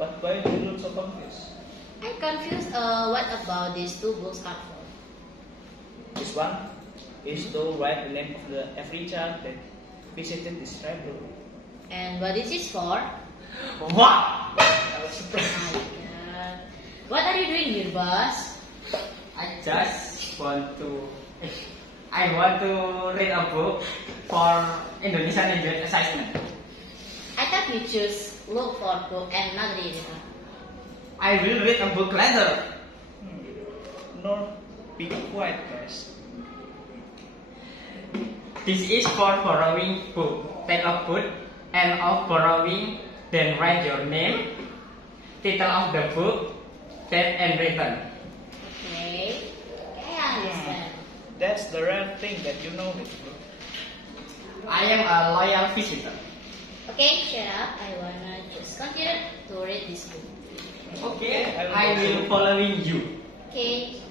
But why do you look so confused? I'm confused. What about these two books are for? This one is to write the name of every child that visited this library. And what is this for? Wow! I was surprised. My God. What are you doing here, boss? I just want to. I want to read a book for Indonesian language assessment. I thought you choose look for book and not read it. I will read a book later. No, be quiet, guys. This is for borrowing book. Take a book and of borrowing, then write your name, title of the book, date and return. Okay. Okay, I understand. That's the rare thing that you know this book. I am a loyal visitor. Okay, shut up. I wanna just continue to read this book. Okay, I will following you. Okay.